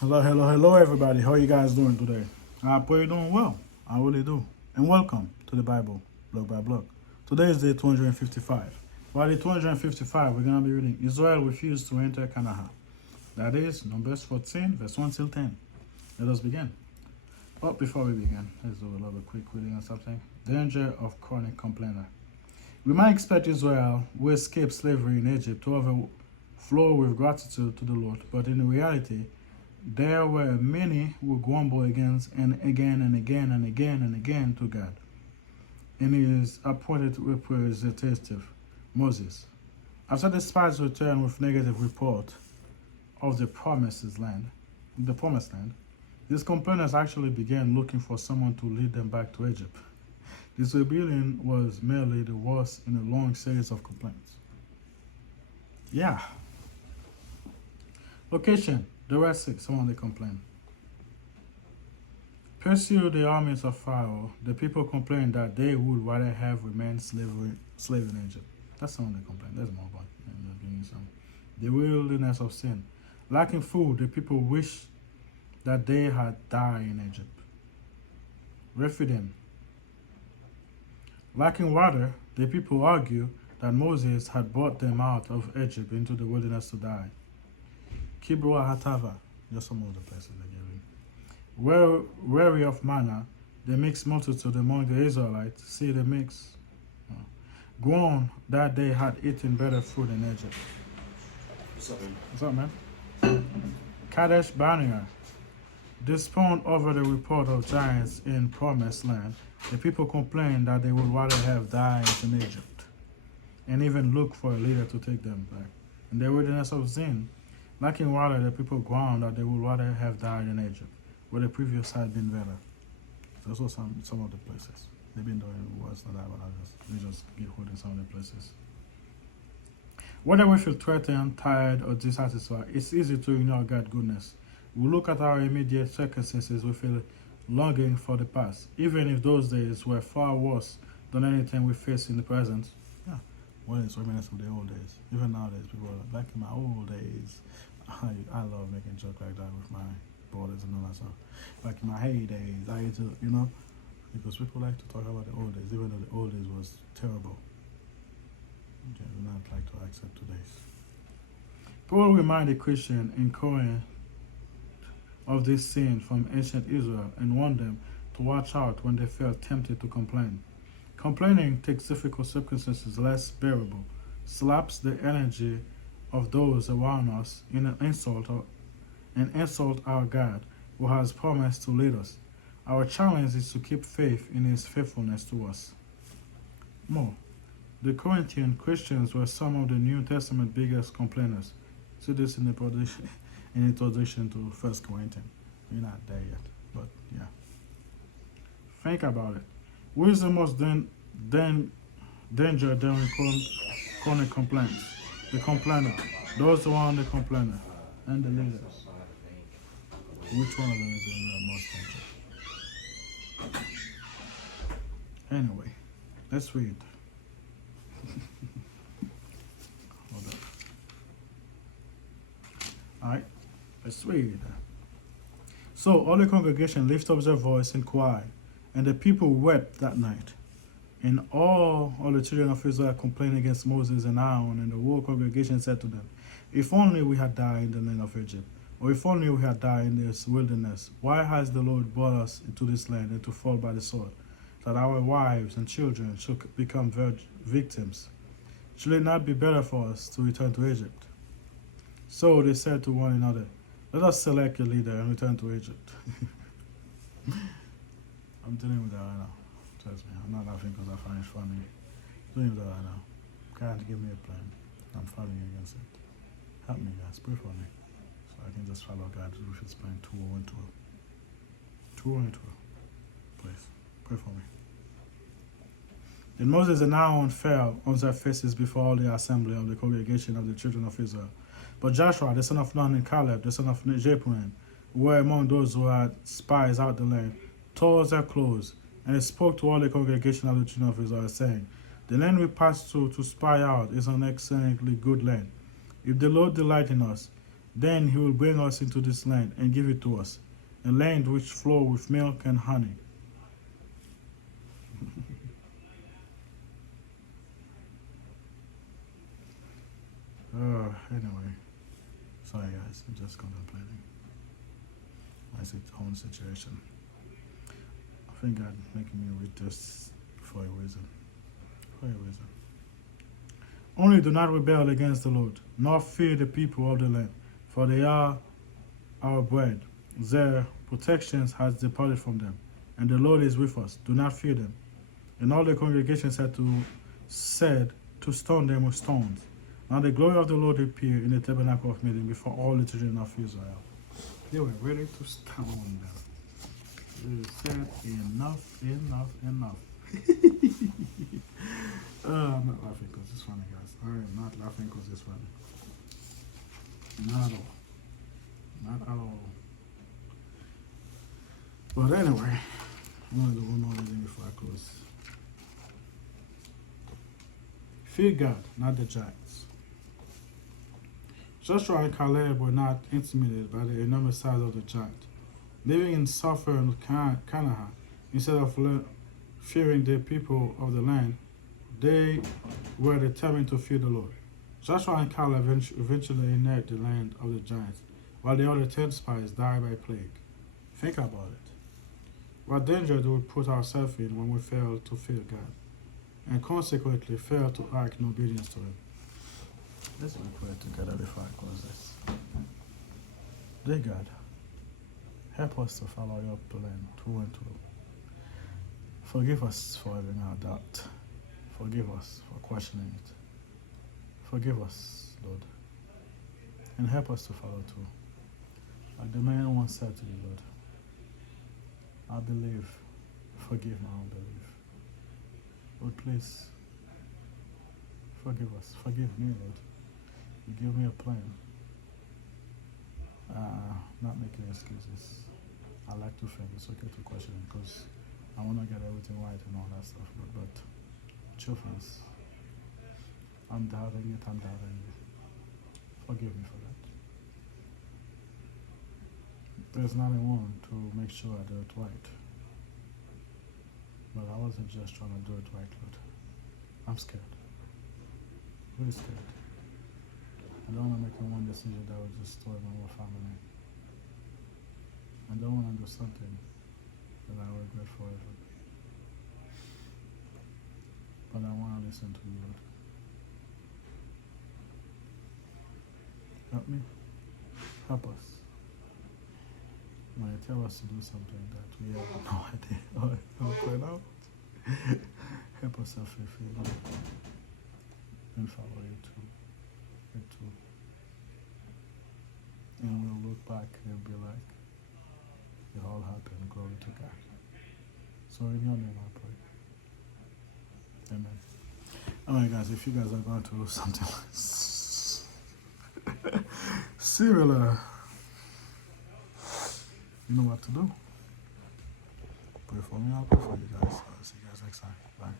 Hello, everybody. How are you guys doing today? I pray you're doing well. I really do. And welcome to the Bible, block by block. Today is day 255. While day 255, we're going to be reading Israel refused to enter Canaa. That is Numbers 14, verse 1 till 10. Let us begin. But before we begin, let's do a little bit quick reading on something. Danger of chronic complainer. We might expect Israel, who escaped slavery in Egypt, to overflow with gratitude to the Lord, but in reality, there were many who grumbled against and again and again and again and again to God and his appointed representative, Moses. After the spies returned with negative report of the promised land, these complainers actually began looking for someone to lead them back to Egypt. This rebellion was merely the worst in a long series of complaints. Yeah. Location, the Red Sea, someone they complain. Pursue the armies of Pharaoh. The people complained that they would rather have remained slave in Egypt. That's someone they complain. That's more about the wilderness of sin. Lacking food, the people wish that they had died in Egypt. Rephidim. Lacking water, the people argue that Moses had brought them out of Egypt into the wilderness to die. Kibroa Hatava, just some of the places they gave him. Weary of manna, the mixed multitude among the Israelites, see the mix, grown that they had eaten better food in Egypt. What's up, man? Kadesh Barnea. Despondent over the report of giants in Promised Land, the people complained that they would rather have died in Egypt and even look for a leader to take them back. In the wilderness of Zin, lacking water, the people groaned that they would rather have died in Egypt, where the previous had been better. Those are some of the places. They've been doing worse than that, but we just get hold in some of the places. Whether we feel threatened, tired, or dissatisfied, it's easy to ignore God's goodness. We look at our immediate circumstances, we feel longing for the past, even if those days were far worse than anything we face in the present. Yeah, well, it's reminiscent of the old days. Even nowadays, people are like, back in my old days, I love making jokes like that with my brothers and all that stuff. Back in my heydays, I used to, because people like to talk about the old days, even though the old days was terrible. They do not like to accept today's. Paul reminded Christians in Corinth of this sin from ancient Israel and warned them to watch out when they felt tempted to complain. Complaining takes difficult circumstances less bearable, slaps the energy of those around us in an insult our God who has promised to lead us. Our challenge is to keep faith in his faithfulness to us. More. The Corinthian Christians were some of the New Testament biggest complainers. See this in the introduction to 1 Corinthians. We're not there yet, but yeah. Think about it. Who is the most danger during chronic complaints? The complainer, those around the complainer, and the leaders. Which one of them is in the most danger? Anyway, let's read. Hold up. Alright, let's read. So all the congregation lifted up their voice and cried, and the people wept that night. And all the children of Israel complained against Moses and Aaron, and the whole congregation said to them, if only we had died in the land of Egypt, or if only we had died in this wilderness. Why has the Lord brought us into this land and to fall by the sword, that our wives and children should become victims? Should it not be better for us to return to Egypt? So they said to one another, let us select a leader and return to Egypt. I'm dealing with that right now. Trust me, I'm not laughing because I find it funny. I'm dealing with that right now. God, give me a plan. I'm fighting against it. Help me, guys. Pray for me. So I can just follow God with his plan 2-0-2. 2-0-2. Please, pray for me. Then Moses and Aaron fell on their faces before all the assembly of the congregation of the children of Israel. But Joshua, the son of Nun, and Caleb, the son of Jephunneh, who were among those who had spies out the land, tore their clothes, and they spoke to all the congregation of the children of Israel, saying, the land we passed through to spy out is an excellently good land. If the Lord delight in us, Then he will bring us into this land and give it to us, a land which flows with milk and honey. Anyway, sorry guys, I'm just contemplating my own situation. I think God making me read this for a reason. For a reason. Only do not rebel against the Lord, nor fear the people of the land, for they are our bread. Their protection has departed from them, and the Lord is with us. Do not fear them. And all the congregation said to stone them with stones. Now the glory of the Lord appeared in the tabernacle of meeting before all the children of Israel. They were ready to stone them. They said, enough, enough, enough. I'm not laughing because it's funny, guys. I am not laughing because it's funny. Not at all. Not at all. But anyway, I'm going to do one more thing before I close. Fear God, not the giants. Joshua and Caleb were not intimidated by the enormous size of the giant. Living in southern Canaa, instead of fearing the people of the land, they were determined to fear the Lord. Joshua and Caleb eventually inherit the land of the giants, while the other 10 spies died by plague. Think about it. What danger do we put ourselves in when we fail to fear God, and consequently fail to act in obedience to Him? Let's pray together before I close this. Dear God, help us to follow your plan through and through. Forgive us for having our doubt. Forgive us for questioning it. Forgive us, Lord, and help us to follow through. Like the man once said to you, Lord, I believe, forgive my unbelief. Lord, please, forgive us. Forgive me, Lord. You give me a plan. Not making excuses. I like to think it's okay to question it because I want to get everything right and all that stuff. But truth is, I'm doubting it. Forgive me for that. There's nothing wrong to make sure I do it right. But I wasn't just trying to do it right, Lord. I'm scared. Really scared. I don't want to make one decision that would destroy my whole family. I don't want to do something that I regret forever. But I want to listen to you, Lord. Help me. Help us. When you tell us to do something that we have no idea how to plan out, help us have faith in you and follow you too. And we'll look back and be like, it all happened, glory to God. So in your name I pray. Amen. Alright guys, if you guys are going through something similar, you know what to do. Pray for me, I'll pray for you guys. I'll see you guys next time. Bye.